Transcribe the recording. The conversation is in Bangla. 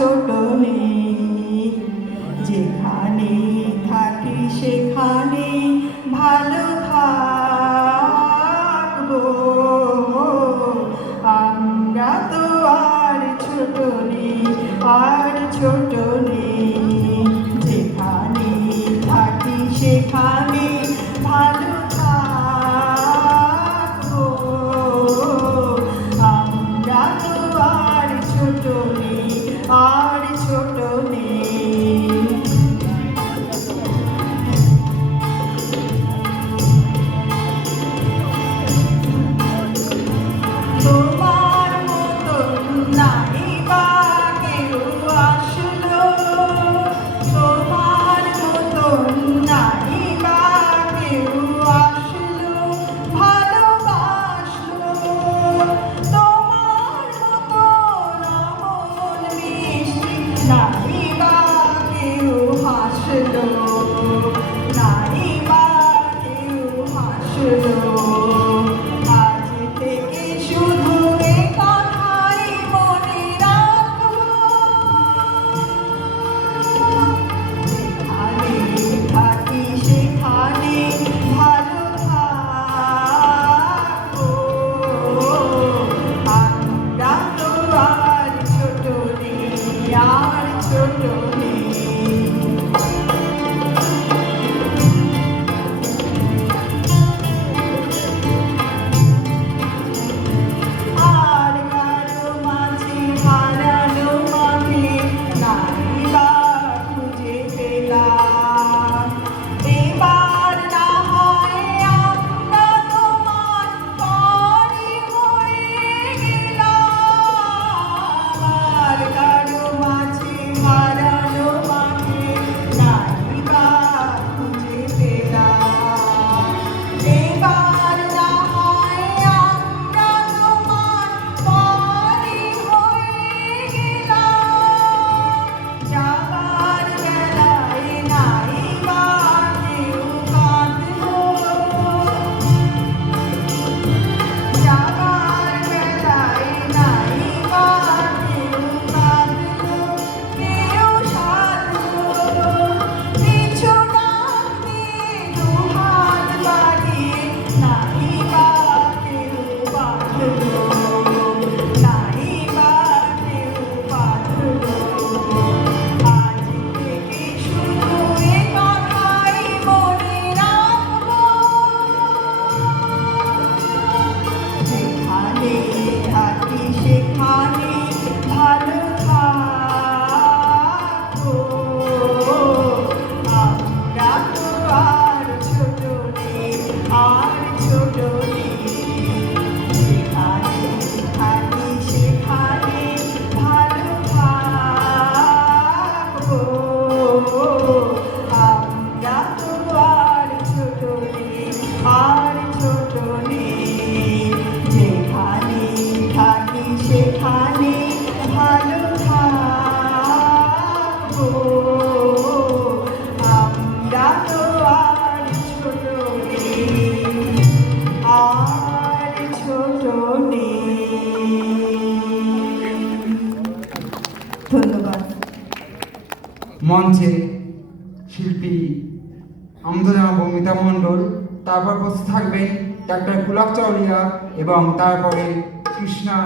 ছোট নেই, যেখানে থাকি সেখানে ভালো থাকবো। আমরা তো আর ছোট নেই, আর ছোট নেই, যেখানে থাকি সেখানে ভালো থাকবো। আমরা তো আর ছোট নেই, আর ছোট নেই। তোমার মতন নাই বা কেউ আসলো, তোমার মতন নাই বা কেউ আসলো, ভালোবাসলো। তোমার মতন অমন মিষ্টি নাই বা কেউ হাসলো, নাই বা কেউ হাসলো। আজ থেকে শুধু এ কথাই মনে রাখবো, যেখানে থাকি সেখানে ভালো থাকবো। আমরা তো আর ছোট নেই, আর ছোট নেই। আর কারো মাঝে হারানো মাঝে নাই বা খুঁজে পেলাম। এবার না হয় আমরা তোমার পরই হয়ে গেলাম। আর কারো মাঝে হারানো মাঝে নাই বা খুঁজে পেলাম। এবার না হয় আমরা তোমার পরই হয়ে গেলাম। যাবার বেলায় নাই বা কেউ কাঁদলো, যাবার বেলায় নাই বা কেউ কাঁদলো, কেউ সাধলো। পিছু ডাক দিয়ে দুহাত বাড়িয়ে নাই বা কেউ বাঁধলো, নাই বা কেউ বাঁধলো। আজ থেকে শুধু এ কথাই মনে রাখবো, যেখানে থাকি সেখানে ভালো থাকবো। আমরা তো আর ছোট নেই, আর ছোট নেই, যেখানে থাকি সেখানে ভালো থাকবো। আমরা তো আর ছোট নেই, আর ছোট নেই, যেখানে থাকি সেখানে ভালো থাকবো। আমরা তো আর ছোট নেই, আর ছোট নেই। ধন্যবাদ। মঞ্চে শিল্পী আমদনা বমিতা মণ্ডল, তারপর বসে থাকবেন ডাক্তার পুলক চৌরিয়া এবং তারপরে কৃষ্ণা।